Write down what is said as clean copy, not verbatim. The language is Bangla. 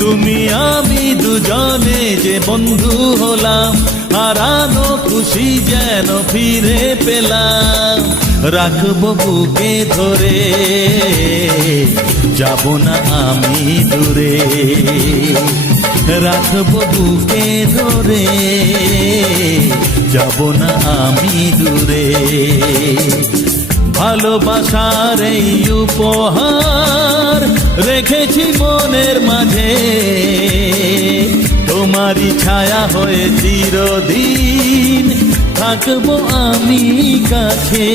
তুমি আমি দুজনে যে বন্ধু হলাম, হারানো খুশি যেন ফিরে পেলাম। রাখবো বুকে ধরে, যাব না আমি দূরে। রাখবো বুকে ধরে, যাব না আমি দূরে। ভালোবাসার এই উপহার রেখেছি মনের মাঝে, তোমারই ছায়া হয়ে চিরদিন থাকবো আমি কাছে।